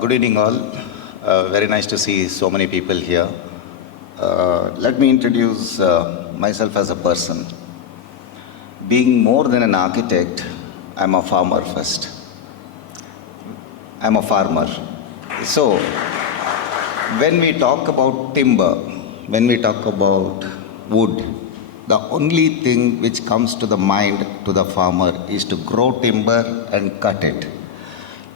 Good evening, all. Very nice to see so many people here. Let me introduce myself as a person. Being more than an architect, I'm a farmer first. I'm a farmer. So, when we talk about timber, when we talk about wood, the only thing which comes to the mind to the farmer is to grow timber and cut it.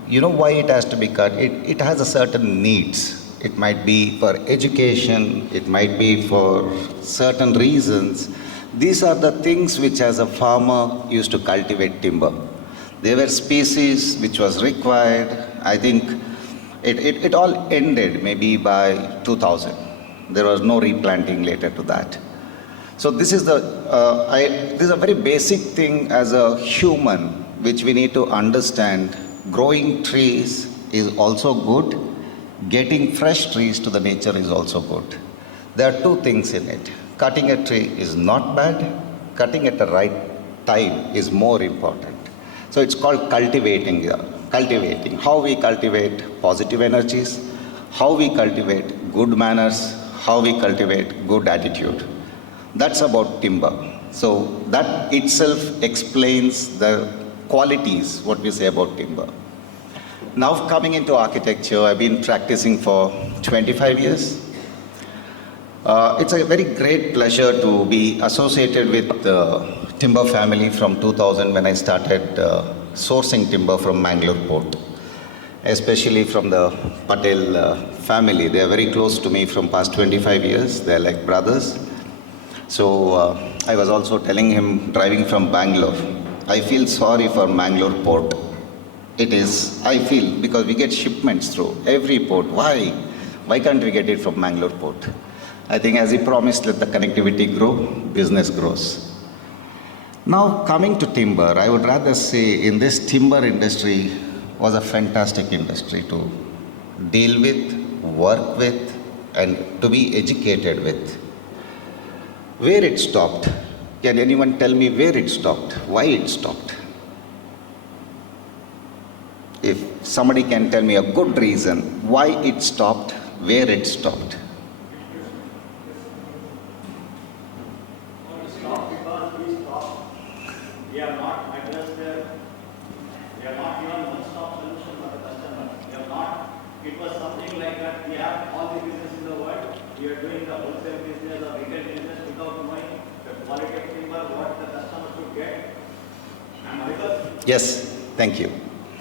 You know why it has to be cut? It has a certain needs. It might be for education, it might be for certain reasons. These are the things which as a farmer used to cultivate timber. There were species which was required. I think it all ended maybe by 2000. There was no replanting later to that. So this is this is a very basic thing as a human which we need to understand. Growing trees is also good. Getting fresh trees to the nature is also good. There are two things in it. Cutting a tree is not bad. Cutting at the right time is more important. So it's called cultivating. Cultivating. How we cultivate positive energies, how we cultivate good manners, how we cultivate good attitude. That's about timber. So that itself explains the qualities, what we say about timber. Now coming into architecture, I've been practicing for 25 years. It's a very great pleasure to be associated with the timber family from 2000 when I started sourcing timber from Mangalore port, especially from the Patel family. They are very close to me from past 25 years. They're like brothers. So I was also telling him driving from Bangalore, I feel sorry for Mangalore port. It is, I feel, because we get shipments through every port. Why? Why can't we get it from Mangalore port? I think as he promised, let the connectivity grow, business grows. Now coming to timber, I would rather say in this timber industry was a fantastic industry to deal with, work with, and to be educated with. Where it stopped? Can anyone tell me where it stopped? Why it stopped? If somebody can tell me a good reason why it stopped, where it stopped. We have not addressed we have not given one-stop solution for the customer. We have not, it was something like that, we have all the business in the world, we are doing the wholesale business or retail business without knowing the quality of timber, what the customer should get. And yes, thank you.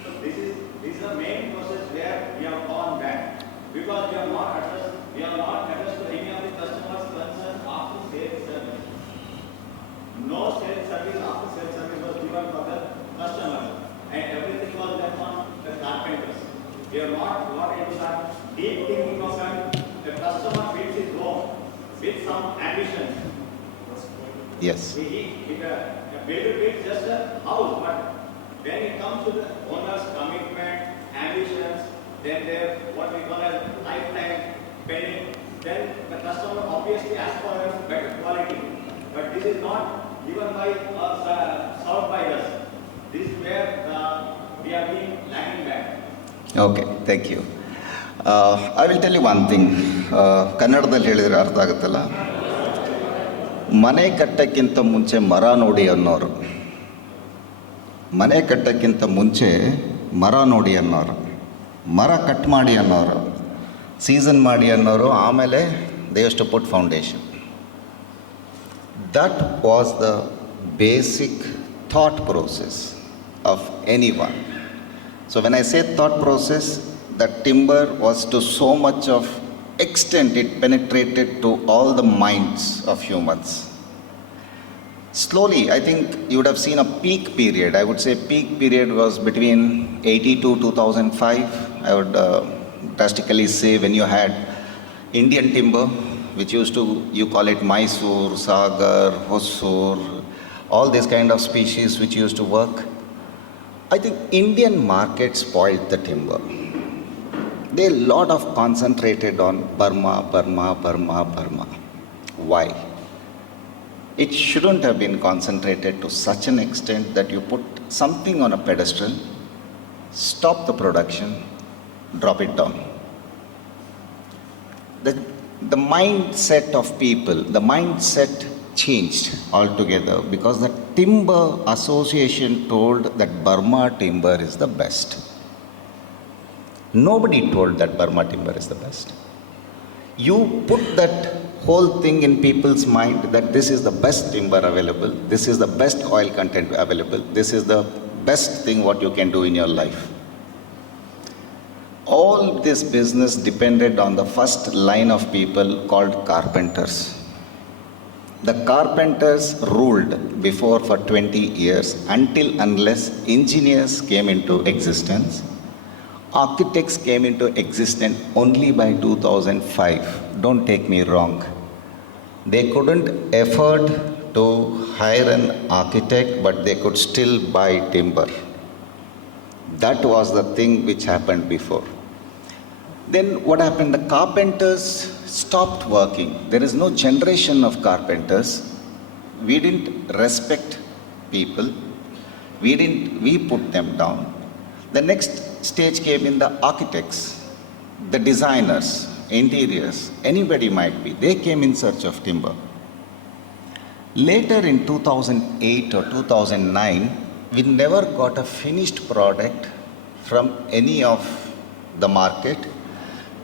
So this is the main process where we have gone back. Because we have not addressed to any of the customers' concerns after sales service. No sales service after sales service was given for the customers, and everything was left on the carpenters. We have not got into that deep thinking of the customer builds his home with some ambitions. Yes. A builder builds just a house, but when it comes to the owner's commitment, ambitions, then their what we call as lifetime paying, then the customer obviously asks for a better quality. But this is not given by us, served by us. This is where we have been lagging back. Okay, thank you. I will tell you one thing. ಕನ್ನಡದಲ್ಲಿ ಹೇಳಿದರೆ ಅರ್ಥ ಆಗುತ್ತಲ್ಲ. ಮನೆ ಕಟ್ಟಕ್ಕಿಂತ ಮುಂಚೆ ಮರ ನೋಡಿ ಅನ್ನೋರು. ಮನೆ ಕಟ್ಟಕ್ಕಿಂತ ಮುಂಚೆ ಮರ ನೋಡಿ ಅನ್ನೋರು. ಮರ ಕಟ್ ಮಾಡಿ ಅನ್ನೋರು. ಸೀಸನ್ ಮಾಡಿ ಅನ್ನೋರು. ಆಮೇಲೆ they used to put foundation. That was the basic thought process of anyone. So when I say thought process, that timber was to so much of extent it penetrated to all the minds of humans. Slowly, I think you would have seen a peak period. I would say peak period was between 80 to 2005. I would drastically say when you had Indian timber, which used to, you call it Mysore, Sagar, Hosur, all these kind of species which used to work. I think Indian market spoiled the timber. They a lot of concentrated on Burma. Why? It shouldn't have been concentrated to such an extent that you put something on a pedestal, stop the production, drop it down. The, the mindset of people, the mindset changed altogether because the timber association told that Burma timber is the best. Nobody told that Burma timber is the best. You put that whole thing in people's mind that this is the best timber available, this is the best oil content available, this is the best thing what you can do in your life. All this business depended on the first line of people called carpenters. The carpenters ruled before for 20 years until unless engineers came into existence. Architects came into existence only by 2005. Don't take me wrong. They couldn't afford to hire an architect, but they could still buy timber. That was the thing which happened before. Then what happened? The carpenters stopped working. There is no generation of carpenters. We didn't respect people. We put them down. The next stage came in the architects, the designers, interiors, anybody might be. They came in search of timber. Later in 2008 or 2009, we never got a finished product from any of the market.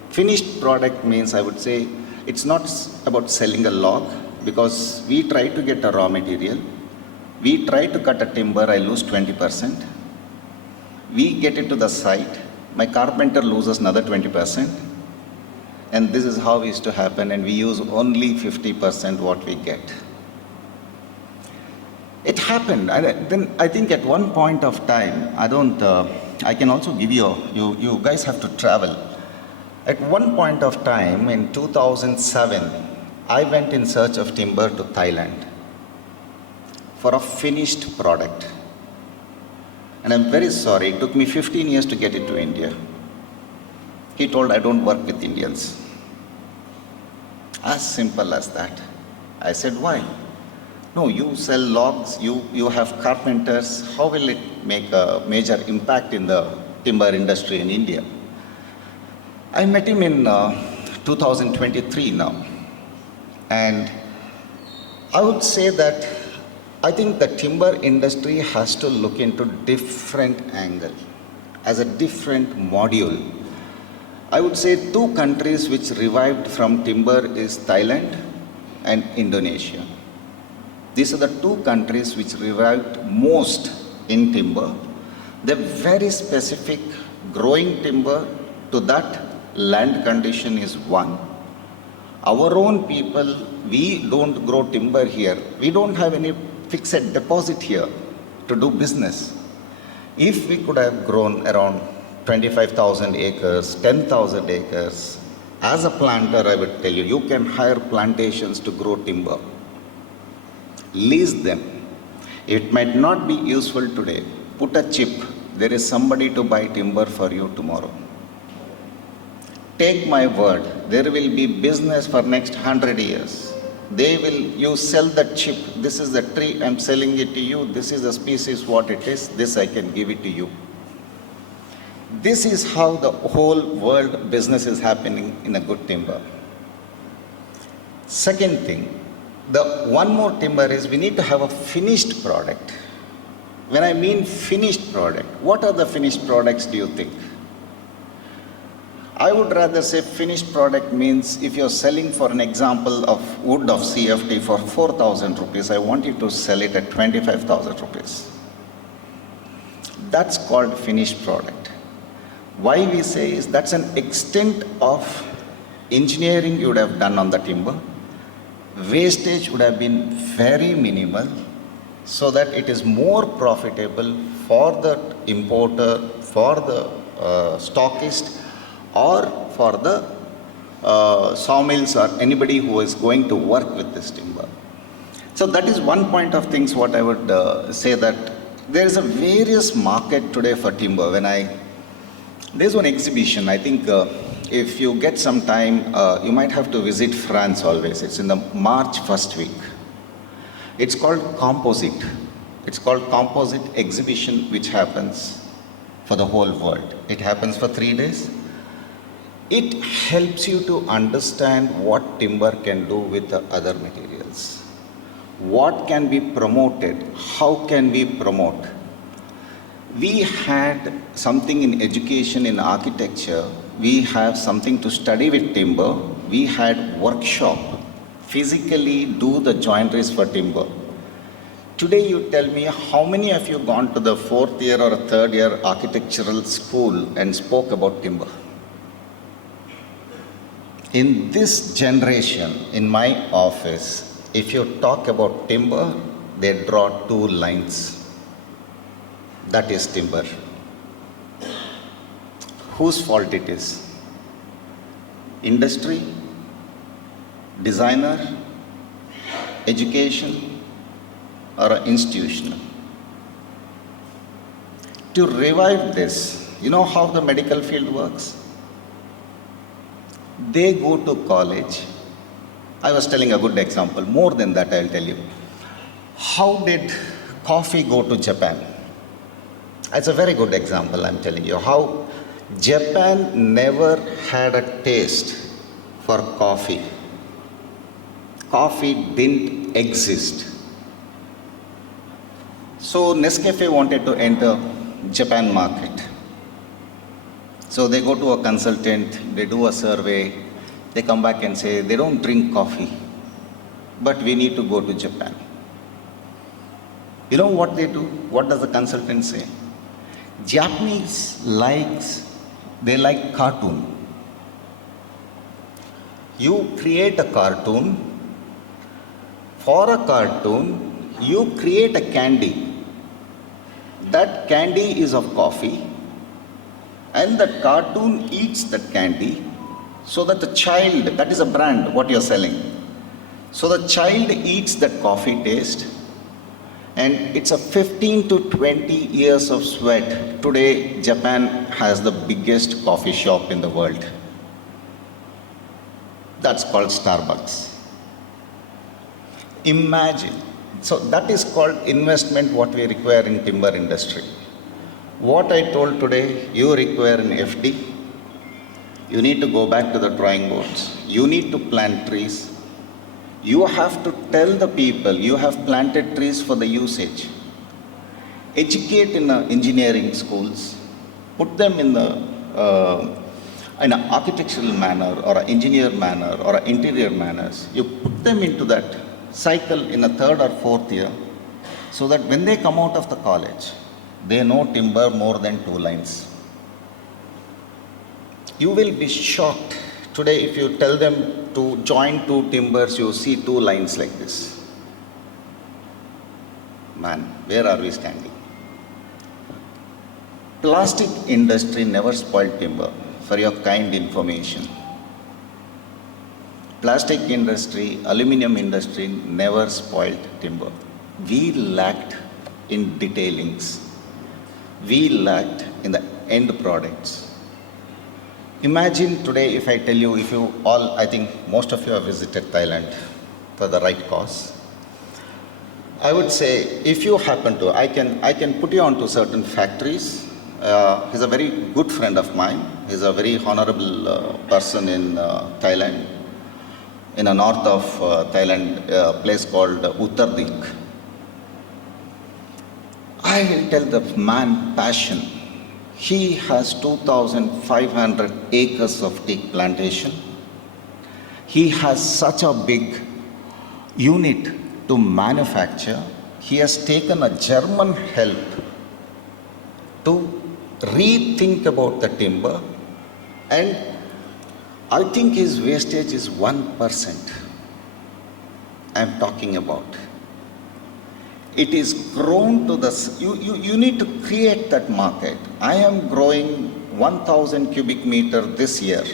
Finished product means, I would say, it's not about selling a log because we try to get a raw material. We try to cut a timber, I lose 20%. We get it to the site, my carpenter loses another 20%. And this is how it used to happen, and we use only 50% what we get. It happened. Then I think at one point of time, I can also give you guys have to travel. At one point of time in 2007, I went in search of timber to Thailand for a finished product. And I'm very sorry, it took me 15 years to get it to India. He told, I don't work with Indians. As simple as that. I said, why? No, you sell logs, you have carpenters, how will it make a major impact in the timber industry in India? I met him in 2023 now. And I would say that I think the timber industry has to look into different angle, as a different module. I would say two countries which revived from timber is Thailand and Indonesia. These are the two countries which revived most in timber. They're very specific, growing timber to that land condition is one. Our own people, we don't grow timber here. We don't have any fixed deposit here to do business. If we could have grown around 25,000 acres, 10,000 acres, as a planter, I would tell you, you can hire plantations to grow timber. Lease them. It might not be useful today. Put a chip. There is somebody to buy timber for you tomorrow. Take my word, there will be business for next 100 years. You sell that chip, this is the tree, I'm selling it to you, this is the species, what it is, this I can give it to you. This is how the whole world business is happening in a good timber. Second thing, the one more timber is we need to have a finished product. When I mean finished product, what are the finished products do you think? I would rather say finished product means if you're selling, for an example, of wood of CFT for 4,000 rupees, I want you to sell it at 25,000 rupees. That's called finished product. Why we say is that's an extent of engineering you would have done on the timber. Wastage would have been very minimal so that it is more profitable for the importer, for the stockist, or for the sawmills or anybody who is going to work with this timber. So that is one point of things what I would say, that there is a various market today for timber. There's one exhibition, I think if you get some time, you might have to visit France always. It's in the March first week. It's called Composite. It's called Composite exhibition which happens for the whole world. It happens for 3 days. It helps you to understand what timber can do with the other materials. What can be promoted? How can we promote? We had something in education, in architecture. We have something to study with timber. We had workshop, physically do the joineries for timber. Today you tell me how many of you gone to the fourth year or third year architectural school and spoke about timber? In this generation, in my office, if you talk about timber, they draw two lines. That is timber. Whose fault it is? Industry, designer, education, or institutional? To revive this, you know how the medical field works? They go to college. I was telling a good example. More than that, I'll tell you. How did coffee go to Japan? It's a very good example, I'm telling you. How Japan never had a taste for coffee. Coffee didn't exist. So Nescafe wanted to enter Japan market. So they go to a consultant, they do a survey, they come back and say they don't drink coffee, but we need to go to Japan. You know what they do? What does the consultant say? Japanese they like cartoon. You create a cartoon. For a cartoon, you create a candy. That candy is of coffee, and the cartoon eats that candy, so that the child, that is a brand, what you're selling. So the child eats that coffee taste, and it's a 15 to 20 years of sweat. Today, Japan has the biggest coffee shop in the world. That's called Starbucks. Imagine. So that is called investment, what we require in timber industry. What I told today, you require an FD. You need to go back to the drawing boards. You need to plant trees. You have to tell the people you have planted trees for the usage. Educate in engineering schools. Put them in an architectural manner or an engineer manner or an interior manners. You put them into that cycle in a third or fourth year, so that when they come out of the college, they know timber more than two lines. You will be shocked. Today, if you tell them to join two timbers, you see two lines like this. Man, where are we standing? Plastic industry never spoiled timber, for your kind information. Plastic industry, aluminum industry never spoiled timber. We lacked in detailings. We lacked in the end products. Imagine today if I tell you, if you all, I think most of you have visited Thailand for the right cause. I would say, if you happen to, I can put you on to certain factories. He's a very good friend of mine. He's a very honorable person in Thailand, in the north of Thailand, a place called Uttardik. I will tell the man passion. He has 2,500 acres of teak plantation. He has such a big unit to manufacture. He has taken a German help to rethink about the timber, and I think his wastage is 1%. I'm talking about. It is grown to the, you need to create that market. I am growing 1,000 cubic meter this year,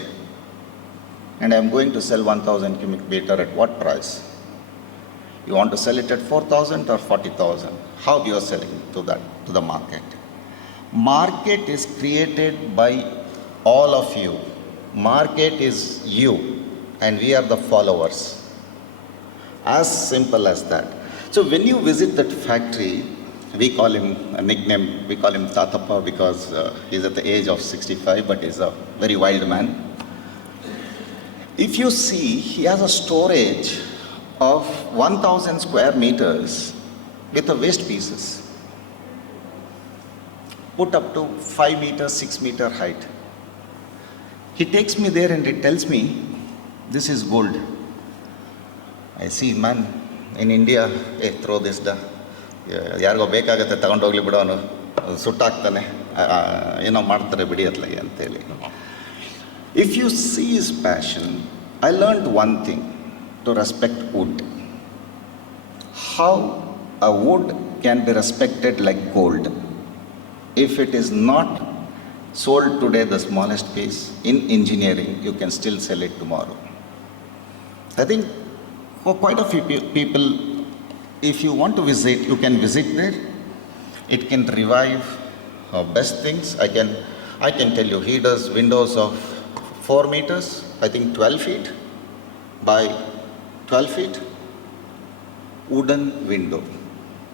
and I'm going to sell 1,000 cubic meter at what price? You want to sell it at 4,000 or 40,000? How you are selling to the market? Market is created by all of you. Market is you, and we are the followers. As simple as that. So when you visit that factory, we call him a nickname, we call him Tatappa because he's at the age of 65, but he's a very wild man. If you see, he has a storage of 1000 square meters with the waste pieces, put up to 5 meters, 6 meter height. He takes me there and he tells me, this is gold. I see, man, in India, hey, throw this down. ಯಾರಿಗೋ ಬೇಕಾಗತ್ತೆ ತಗೊಂಡೋಗ್ಲಿ ಬಿಡೋನು ಸುಟ್ಟಾಕ್ತಾನೆ ಏನೋ ಮಾಡ್ತಾರೆ ಬಿಡಿ ಅತ್ಲಾಗೆ ಅಂತೇಳಿ. If you see his passion, I learned one thing, to respect wood. How a wood can be respected like gold. If it is not sold today the smallest piece, in engineering you can still sell it tomorrow. I think for quite a few people, if you want to visit, you can visit there. It can revive best things. I can tell you, he does windows of 4 meters, I think 12 feet by 12 feet. Wooden window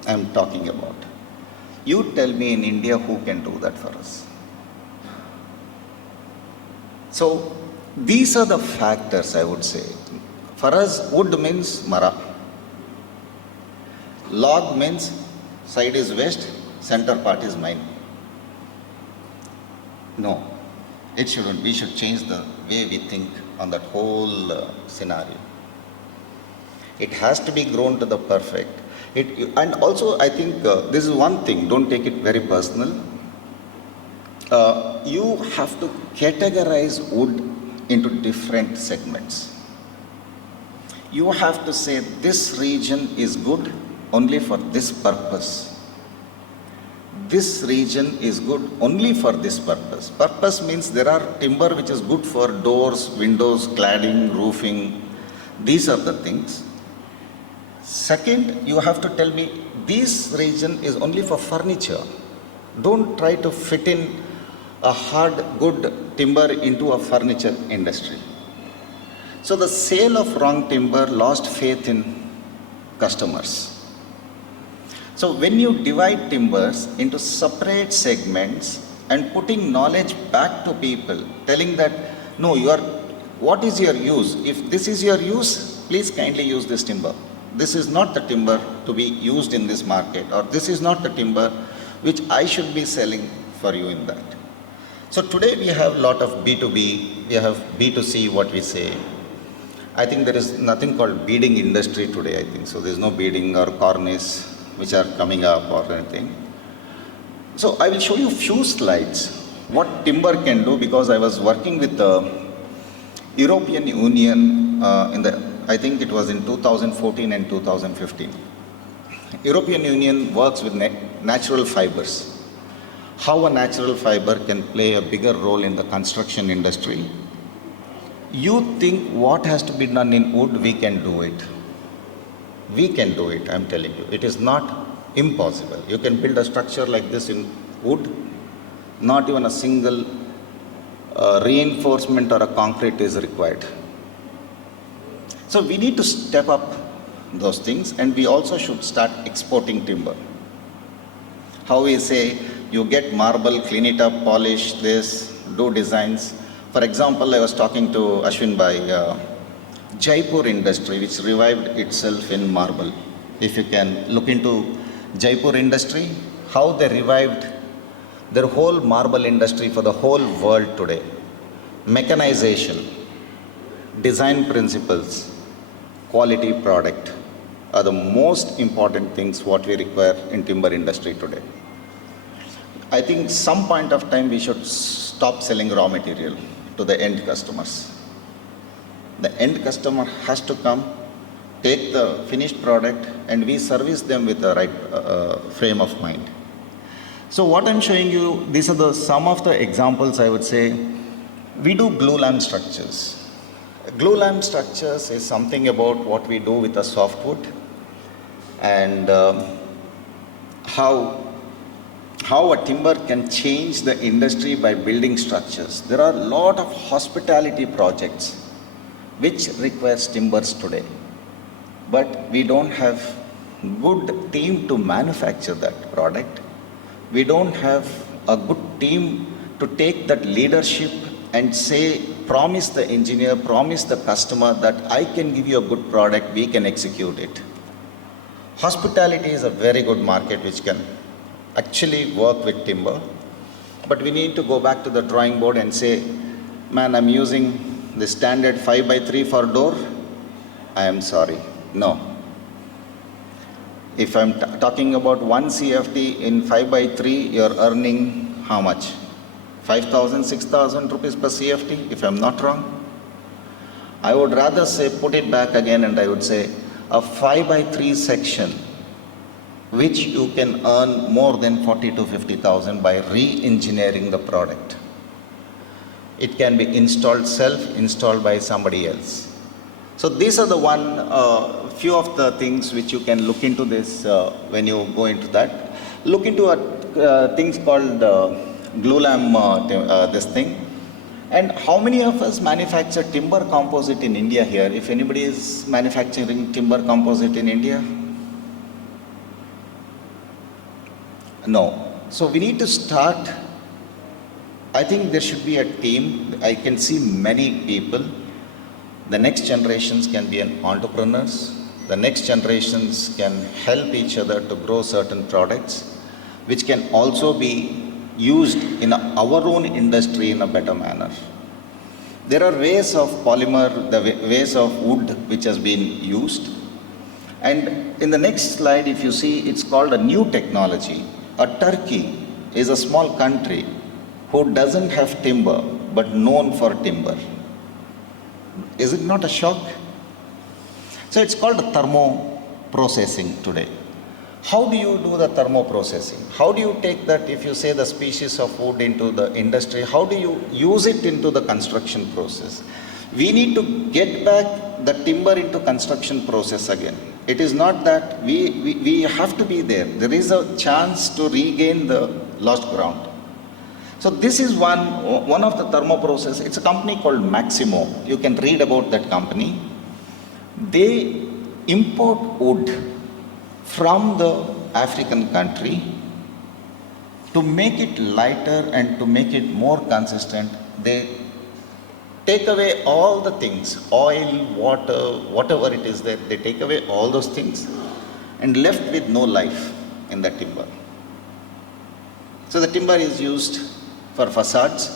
I am talking about. You tell me in India who can do that for us. So these are the factors I would say. For us, wood means mara. Log means side is west, center part is mine. No, it shouldn't. We should change the way we think on that whole scenario. It has to be grown to the perfect. And also, I think this is one thing, don't take it very personal. You have to categorize wood into different segments. You have to say this region is good only for this purpose. This region is good only for this purpose. Purpose means there are timber which is good for doors, windows, cladding, roofing. These are the things. Second, you have to tell me this region is only for furniture. Don't try to fit in a hard, good timber into a furniture industry. So the sale of wrong timber lost faith in customers. So when you divide timbers into separate segments and putting knowledge back to people, telling that, no, what is your use? If this is your use, please kindly use this timber. This is not the timber to be used in this market, or this is not the timber which I should be selling for you in that. So today we have a lot of B2B, we have B2C, what we say. I think there is nothing called beading industry today, I think. So there is no beading or cornice which are coming up or anything. So I will show you few slides what timber can do, because I was working with the European Union I think it was in 2014 and 2015. European Union works with natural fibers. How a natural fiber can play a bigger role in the construction industry. You think what has to be done in wood, we can do it. We can do it, I'm telling you. It is not impossible. You can build a structure like this in wood. Not even a single reinforcement or a concrete is required. So we need to step up those things, and we also should start exporting timber. How we say, you get marble, clean it up, polish this, do designs. For example, I was talking to Ashwin by Jaipur industry, which revived itself in marble. If you can look into Jaipur industry, how they revived their whole marble industry for the whole world today. Mechanization, design principles, quality product are the most important things what we require in timber industry today. I think some point of time we should stop selling raw material to the end customers. The end customer has to come, take the finished product, and we service them with the right frame of mind. So what I'm showing you, these are some of the examples I would say. We do glue lamp structures. Glue lamp structures is something about what we do with a softwood, and how a timber can change the industry by building structures. There are a lot of hospitality projects which requires timbers today, but we don't have good team to manufacture that product. We don't have a good team to take that leadership and say, promise the engineer, promise the customer that I can give you a good product, we can execute it. Hospitality is a very good market which can actually work with timber, but we need to go back to the drawing board and say, man, I'm using the standard 5 by 3 for door. I am sorry. No. If I'm talking about 1 CFT in 5 by 3, you're earning how much? 5,000, 6,000 rupees per CFT, if I'm not wrong. I would rather say, put it back again, and I would say, a 5 by 3 section, which you can earn more than 40 to 50,000 by re-engineering the product. It can be installed self-installed by somebody else. So these are the few of the things which you can look into this when you go into that. Look into things called glulam, this thing. And how many of us manufacture timber composite in India here? If anybody is manufacturing timber composite in India? No. So we need to start. I think there should be a team. I can see many people. The next generations can be entrepreneurs. The next generations can help each other to grow certain products, which can also be used in our own industry in a better manner. There are ways of polymer, the ways of wood which has been used. And in the next slide, if you see, it's called a new technology. Turkey is a small country who doesn't have timber, but known for timber. Is it not a shock? So it's called thermo processing today. How do you do the thermo processing? How do you take that, if you say the species of wood into the industry, how do you use it into the construction process? We need to get back the timber into construction process again. It is not that we have to be there. There is a chance to regain the lost ground. So this is one of the thermo process. It's a company called Maximo. You can read about that company. They import wood from the African country to make it lighter and to make it more consistent. They take away all the things, oil, water, whatever it is there, they take away all those things and left with no life in the timber. So the timber is used for facades,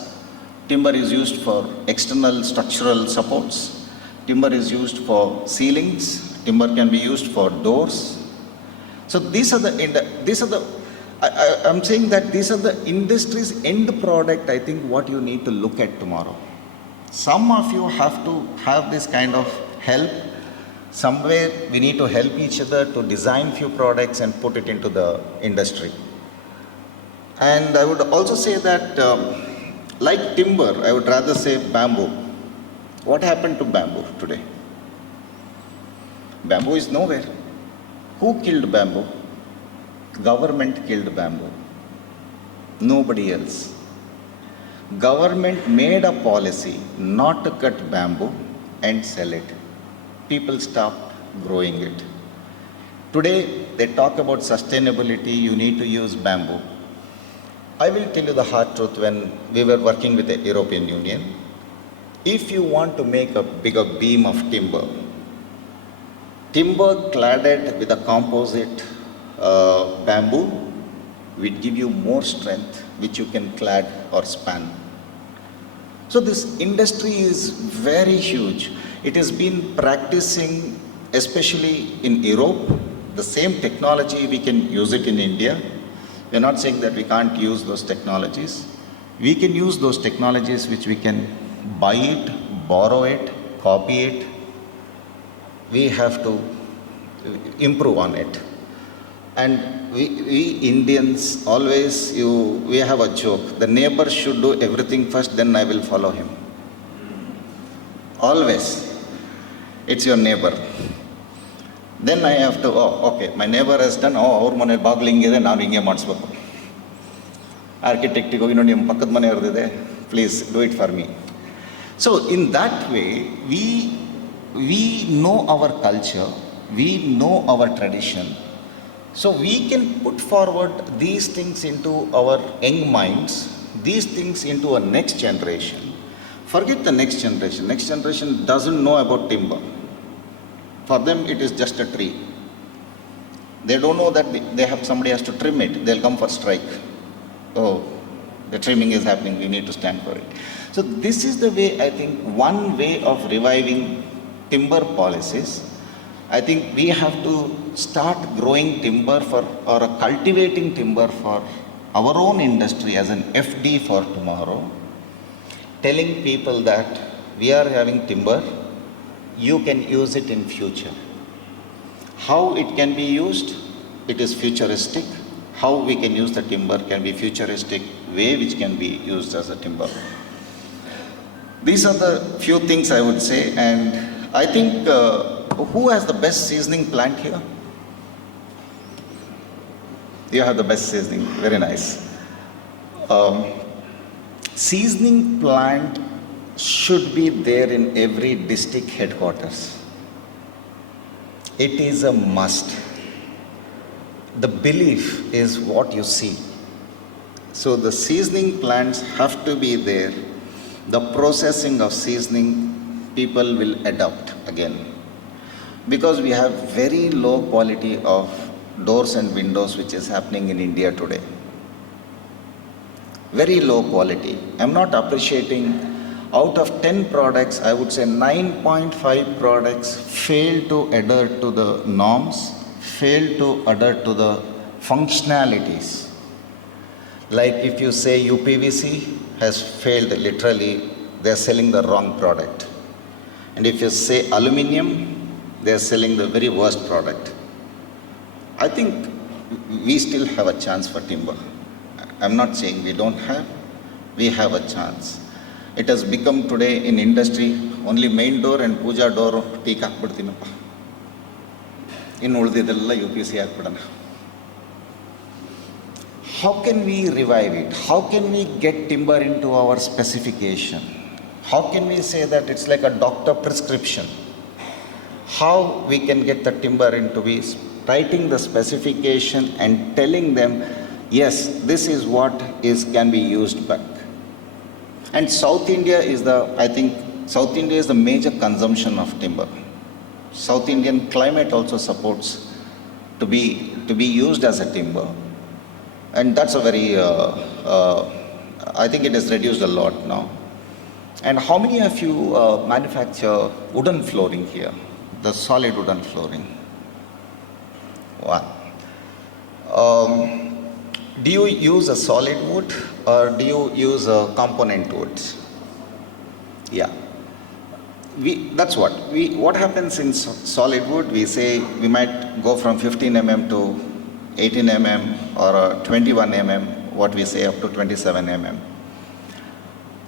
timber is used for external structural supports, timber is used for ceilings, timber can be used for doors. So I'm saying that these are the industry's end product, I think, what you need to look at tomorrow. Some of you have to have this kind of help. Somewhere we need to help each other to design few products and put it into the industry. And I would also say that, like timber, I would rather say bamboo. What happened to bamboo today? Bamboo is nowhere. Who killed bamboo? Government killed bamboo. Nobody else. Government made a policy not to cut bamboo and sell it. People stopped growing it. Today, they talk about sustainability, you need to use bamboo. I will tell you the hard truth. When we were working with the European Union, if you want to make a bigger beam of timber cladded with a composite bamboo will give you more strength, which you can clad or span. So this industry is very huge. It has been practicing, especially in Europe, the same technology. We can use it in India. We are not saying that we can't use those technologies. We can use those technologies which we can buy it, borrow it, copy it. We have to improve on it. And we Indians always, we have a joke. The neighbor should do everything first, then I will follow him. Always. It's your neighbor. Then I have to, okay, my neighbor has done, our mane bagling ide, nanu hinge ಮಾಡಿಸಬೇಕು. Architect ಹೋಗಿ ನೋಡಿ ನಿಮ್ಮ ಪಕ್ಕದ ಮನೆ ಇರ್ದಿದೆ, please do it for me. So in that way, we know our culture, we know our tradition. So we can put forward these things into our young minds, these things into our next generation. Forget the next generation. Next generation doesn't know about timber. For them, it is just a tree. They don't know that they have somebody has to trim it. They'll come for strike. Oh, the trimming is happening. We need to stand for it. So this is the way, I think, one way of reviving timber policies. I think we have to start growing timber for, or cultivating timber for our own industry as an FD for tomorrow, telling people that we are having timber, you can use it in future. How it can be used, it is futuristic. How we can use the timber can be futuristic way which can be used as a timber. These are the few things I would say, and I think who has the best seasoning plant here? You have the best seasoning, very nice. Seasoning plant should be there in every district headquarters. It is a must. The belief is what you see. So the seasoning plants have to be there. The processing of seasoning, people will adopt again. Because we have very low quality of doors and windows which is happening in India today. Very low quality. I'm not appreciating, out of 10 products, I would say 9.5 products fail to adhere to the norms, fail to adhere to the functionalities. Like if you say UPVC has failed, literally, they're selling the wrong product. And if you say aluminium, they're selling the very worst product. I think we still have a chance for timber. I'm not saying we don't have, we have a chance. It has become today in industry, only main door and puja door teak hakbidtinappa. In ಉಳಿದಿದ್ದೆಲ್ಲ UPC ಹಾಕ್ಬಿಡೋಣ. How can we revive it? How can we get timber into our specification? How can we say that it's like a doctor prescription? How we can get the timber into writing the specification and telling them, yes, this is what can be used back. And South India is South India is the major consumption of timber. South Indian climate also supports to be used as a timber. And that's a very, I think it has reduced a lot now. And how many of you manufacture wooden flooring here? The solid wooden flooring? One. Do you use a solid wood or do you use a component woods? Yeah. That's what happens in solid wood, we say we might go from 15 mm to 18 mm or 21 mm, what we say up to 27 mm.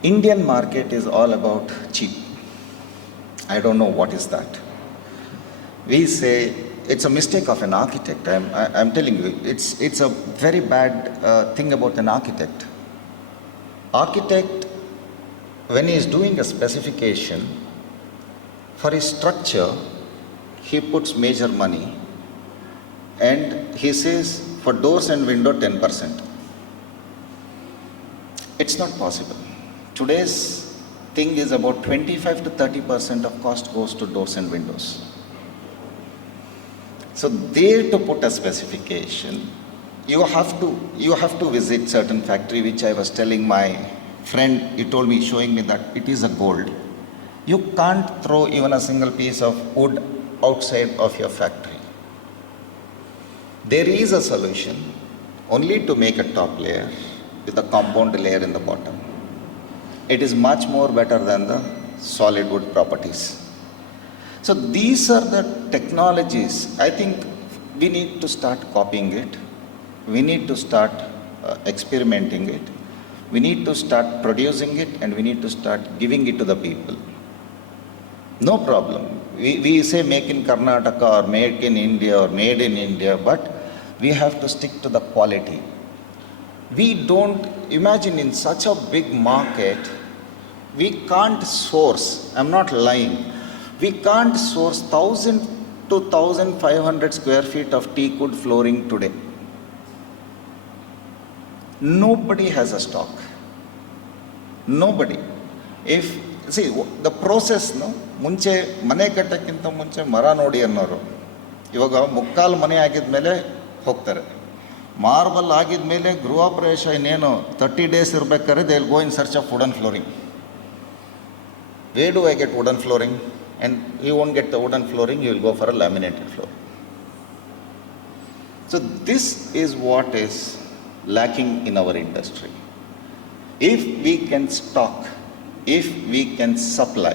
Indian market is all about cheap. I don't know what is that. We say it's a mistake of an architect. I'm telling you, it's a very bad thing about an architect. Architect, when he is doing a specification, for his structure, he puts major money and he says for doors and window 10%. It's not possible. Today's thing is about 25 to 30% of cost goes to doors and windows. So there to put a specification, you have to visit certain factory, which I was telling my friend, he told me, showing me that it is a gold. You can't throw even a single piece of wood outside of your factory. There is a solution only to make a top layer with a compound layer in the bottom. It is much more better than the solid wood properties. So these are the technologies. I think we need to start copying it. We need to start experimenting it. We need to start producing it and we need to start giving it to the people. No problem. We say make in Karnataka or make in India or made in India, but we have to stick to the quality. We don't imagine in such a big market, we can't source, I'm not lying, we can't source 1,000 to 1,500 square feet of teak wood flooring today. Nobody has a stock. Nobody. If see the ಪ್ರೋಸೆಸ್ನು ಮುಂಚೆ ಮನೆ ಕಟ್ಟೋಕ್ಕಿಂತ ಮುಂಚೆ ಮರ ನೋಡಿ ಅನ್ನೋರು, ಇವಾಗ ಮುಕ್ಕಾಲು ಮನೆ ಆಗಿದ್ಮೇಲೆ ಹೋಗ್ತಾರೆ. ಮಾರ್ಬಲ್ ಆಗಿದ್ಮೇಲೆ ಗೃಹ ಪ್ರವೇಶ ಇನ್ನೇನು 30 days ಇರಬೇಕಾದ್ರೆ they will go in search of wooden flooring. Where do I get wooden flooring? And you won't get the wooden flooring, you will go for a laminated floor. So this is what is lacking in our industry. If we can stock, if we can supply,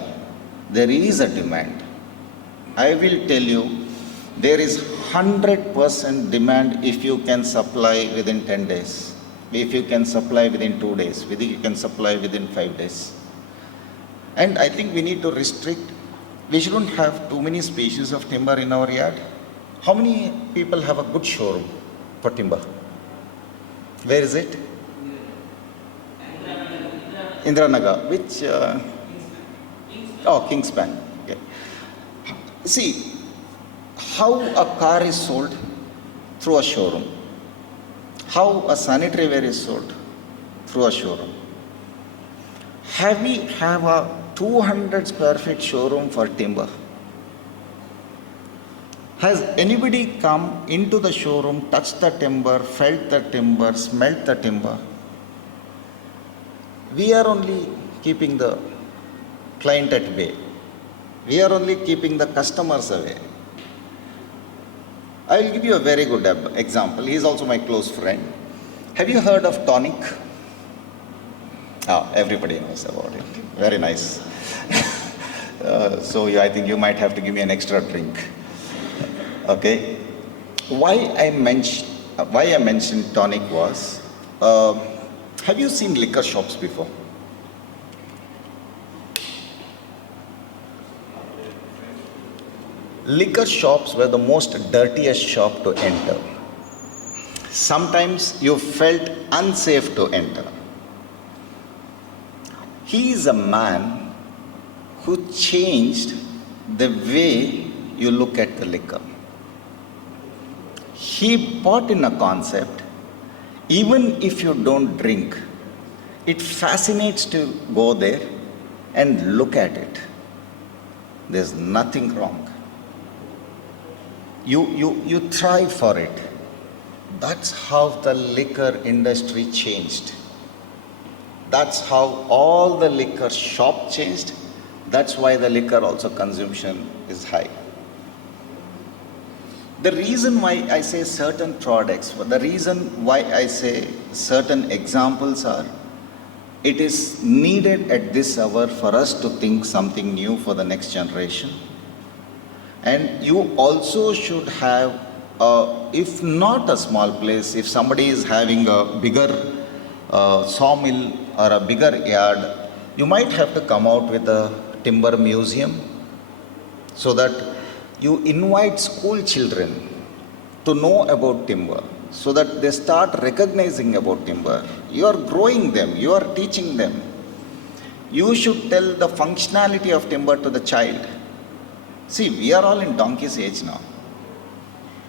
there is a demand. I will tell you, there is 100% demand if you can supply within 10 days. If you can supply within 2 days, you can supply within 5 days. And I think we need to restrict. We shouldn't have too many species of timber in our yard. How many people have a good showroom for timber? Where is it? Indiranagar. Which? Kingspan. Okay. See, how a car is sold? Through a showroom. How a sanitary ware is sold? Through a showroom. Have a 200 square feet showroom for timber? Has anybody come into the showroom, touched the timber, felt the timber, smelt the timber? We are only keeping the client at bay. We are only keeping the customers away. I will give you a very good example. He is also my close friend. Have you heard of tonic? Everybody knows about it. Very nice. So I think you might have to give me an extra drink. Okay. Why I mentioned tonic was, have you seen liquor shops before? Liquor shops were the most dirtiest shop to enter. Sometimes you felt unsafe to enter. He is a man who changed the way you look at the liquor. He bought in a concept, even if you don't drink, it fascinates to go there and look at it. There's nothing wrong. You thrive for it. That's how the liquor industry changed. That's how all the liquor shop changed. That's why the liquor also consumption is high. The reason why I say certain products, the reason why I say certain examples are, it is needed at this hour for us to think something new for the next generation. And you also should have, if not a small place, if somebody is having a bigger sawmill or a bigger yard, you might have to come out with a timber museum so that you invite school children to know about timber, so that they start recognizing about timber. You are growing them, you are teaching them. You should tell the functionality of timber to the child. See, we are all in donkey's age now.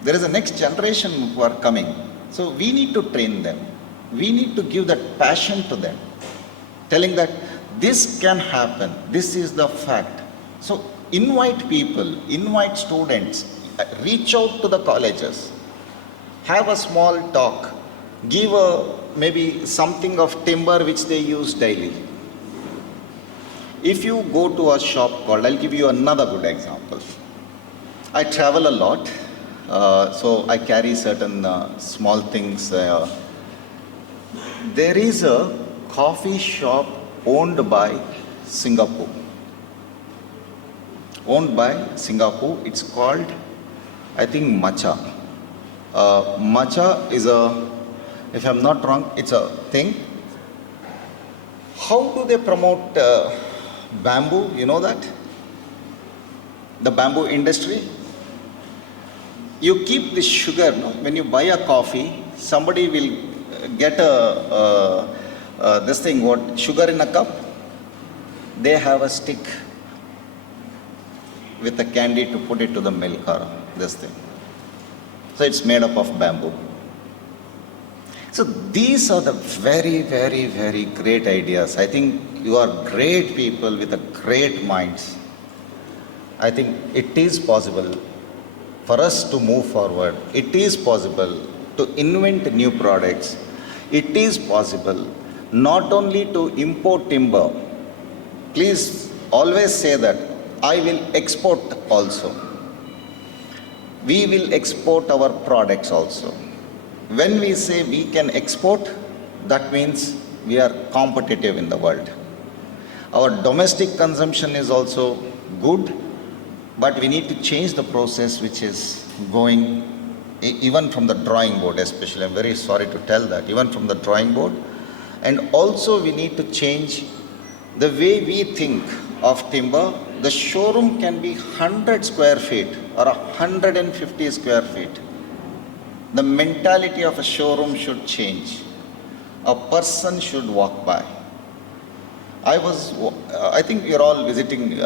There is a next generation who are coming. So we need to train them. We need to give that passion to them, telling that this can happen, this is the fact. So invite people, invite students, reach out to the colleges, have a small talk, give maybe something of timber which they use daily. If you go to a shop called, I'll give you another good example. I travel a lot, so I carry certain small things. There is a coffee shop owned by Singapore. It's called, I think, Matcha. Matcha is if I'm not wrong, it's a thing. How do they promote bamboo? You know that? The bamboo industry. You keep this sugar, no? When you buy a coffee, somebody will get this thing, what, sugar in a cup. They have a stick with a candy to put it to the milk or this thing. So it's made up of bamboo. So these are the very, very, very great ideas. I think you are great people with a great minds. I think it is possible for us to move forward. It is possible to invent new products. It is possible not only to import timber. Please always say that I will export also. We will export our products also. When we say we can export, that means we are competitive in the world. Our domestic consumption is also good, but we need to change the process which is going even from the drawing board especially. I'm very sorry to tell that, even from the drawing board. And also we need to change the way we think of timber. The showroom can be 100 square feet or 150 square feet. The mentality of a showroom should change. A person should walk by. I think you're all visiting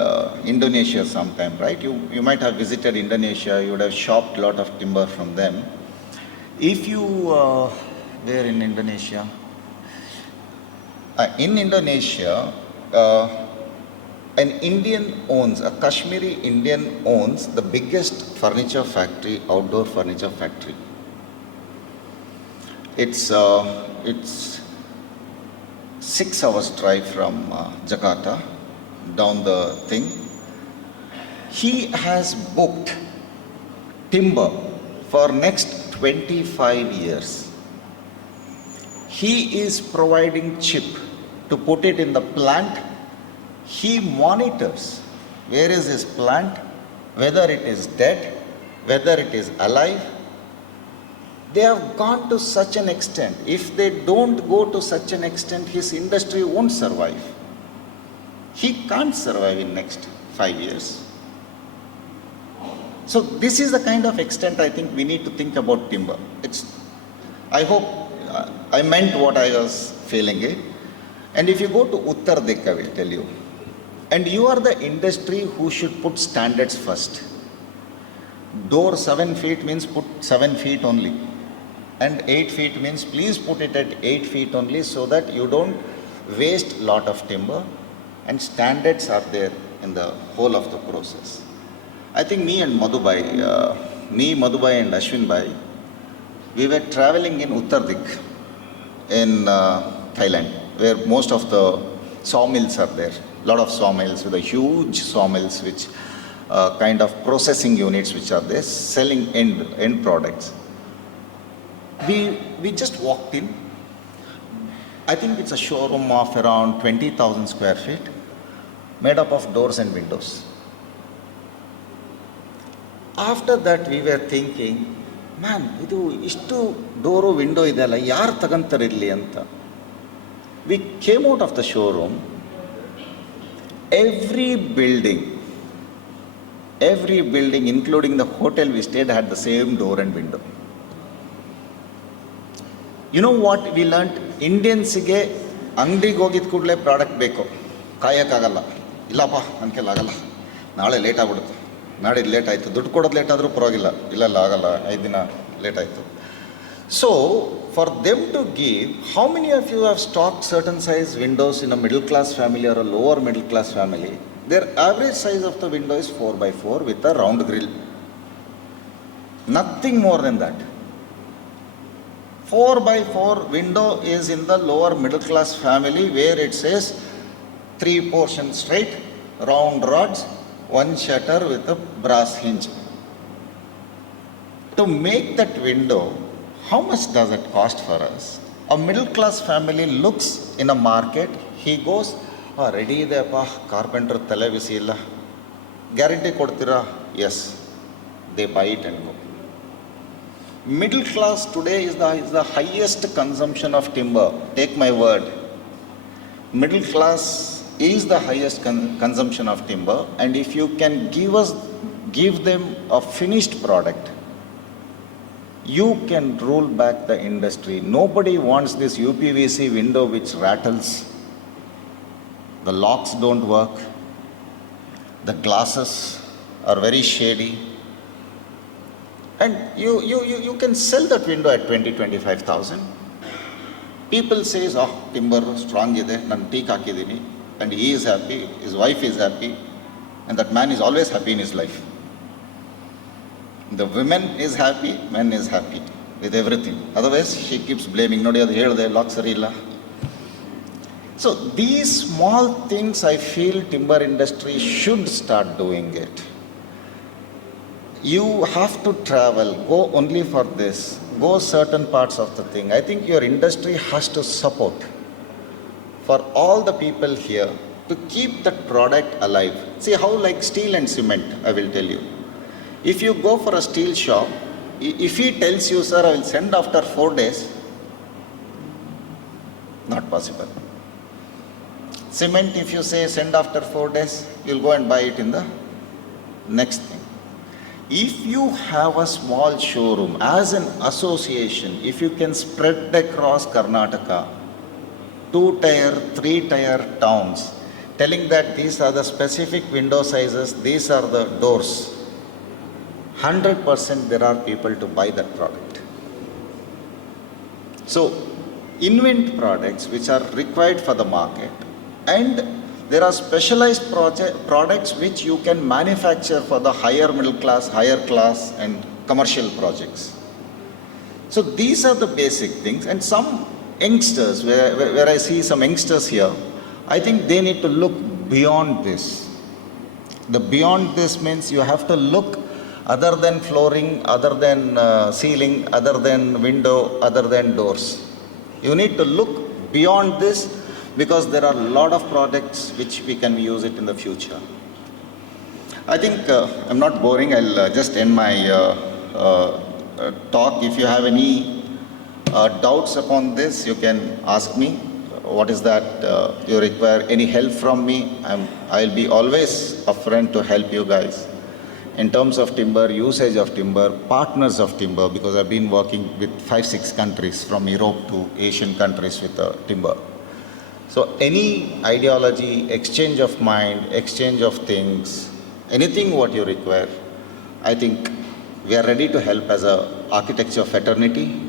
Indonesia sometime, right? You might have visited Indonesia, you would have shopped a lot of timber from them. If you were in Indonesia, an Indian owns, a Kashmiri Indian owns the biggest furniture factory, outdoor furniture factory. It's 6 hours drive from Jakarta down the thing. He has booked timber for next 25 years. He is providing chip to put it in the plant. He monitors where is his plant, whether it is dead, whether it is alive. They have gone to such an extent. If they don't go to such an extent, his industry won't survive. He can't survive in next 5 years. So this is the kind of extent I think we need to think about timber. I hope I meant what I was feeling it. And if you go to Uttar Dik, I will tell you. And you are the industry who should put standards first. Door 7 feet means put 7 feet only. And 8 feet means please put it at 8 feet only so that you don't waste lot of timber, and standards are there in the whole of the process. I think me, Madhubai and Ashwin Bhai, we were traveling in Uttar Dik in Thailand, where most of the sawmills are there. A lot of sawmills with a huge sawmills which kind of processing units which are there selling end products. We just walked in. I think it's a showroom of around 20,000 square feet, made up of doors and windows. After that we were thinking, man, idu ishtu door window idella yaar taganತಾರೆ ಇಲ್ಲಿ ಅಂತ. We came out of the showroom. Every building including the hotel we stayed had the same door and window. You know what we learnt? ಇಂಡಿಯನ್ಸ್ಗೆ ಅಂಗಡಿಗೆ ಹೋಗಿದ ಕೂಡಲೇ product ಬೇಕು, ಕಾಯೋಕ್ಕಾಗಲ್ಲ. ಇಲ್ಲಪ್ಪ ನನ್ನ ಕೈಲಿ ಆಗಲ್ಲ, ನಾಳೆ ಲೇಟ್ ಆಗ್ಬಿಡುತ್ತೆ, ನಾಡಿದ್ದು ಲೇಟ್ ಆಯಿತು, ದುಡ್ಡು ಕೊಡೋದು ಲೇಟ್ ಆದರೂ ಪರವಾಗಿಲ್ಲ, ಇಲ್ಲ ಆಗಲ್ಲ, 5 ದಿನ ಲೇಟ್ ಆಯಿತು. So for them to give, how many of you have stocked certain size windows in a middle class family or a lower middle class family? Their average size of the window is 4x4 with a round grill. Nothing more than that. 4x4 window is in the lower middle class family where it says 3 portion straight, round rods, 1 shutter with a brass hinge. To make that window, how much does it cost for us? A middle class family looks in a market, he goes, ready ideyappa, carpenter tale bisi illa, guarantee kodtira? Yes, they buy it and go. Middle class today is the highest consumption of timber. Take my word. Middle class is the highest consumption of timber, and if you can give them a finished product, you can roll back the industry. Nobody wants this UPVC window which rattles. The locks don't work. The glasses are very shady. And you can sell that window at 20,000-25,000. People says, timber strong ide, nan teak hakidini, and he is happy, his wife is happy, and that man is always happy in his life. The woman is happy, man is happy with everything. Otherwise, she keeps blaming, nodi adu helde, lock sari illa. So these small things I feel timber industry should start doing it. You have to travel, go only for this, go certain parts of the thing. I think your industry has to support for all the people here to keep that product alive. See how like steel and cement, I will tell you. If you go for a steel shop, if he tells you, sir, I will send after 4 days, not possible. Cement, if you say send after 4 days, you'll go and buy it in the next thing. If you have a small showroom as an association, if you can spread across Karnataka, 2-tier, 3-tier towns, telling that these are the specific window sizes, these are the doors, 100% there are people to buy that product. So, invent products which are required for the market, and there are specialized products which you can manufacture for the higher middle class, higher class and commercial projects. So these are the basic things, and some youngsters, where I see some youngsters here, I think they need to look beyond this. The beyond this means you have to look other than flooring, other than ceiling, other than window, other than doors. You need to look beyond this, because there are a lot of products which we can use it in the future. I think I'm not boring. I'll just end my talk. If you have any doubts upon this, you can ask me. What is that you require? Any help from me? I'll be always a friend to help you guys. In terms of timber, usage of timber, partners of timber, because I've been working with 5-6 countries from Europe to Asian countries with timber. So any ideology, exchange of mind, exchange of things, anything what you require, I think we are ready to help as a architecture fraternity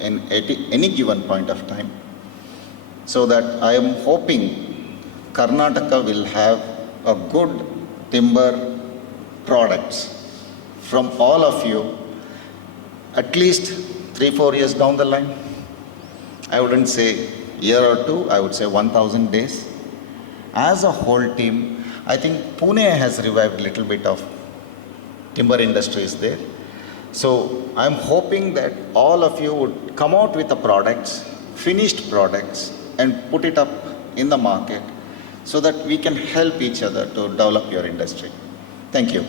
in any given point of time. So that I am hoping Karnataka will have a good timber products from all of you at least 3-4 years down the line. I wouldn't say year or two, I would say 1,000 days. As a whole team, I think Pune has revived a little bit of timber industries there. So I'm hoping that all of you would come out with the products, finished products, and put it up in the market so that we can help each other to develop your industry. Thank you.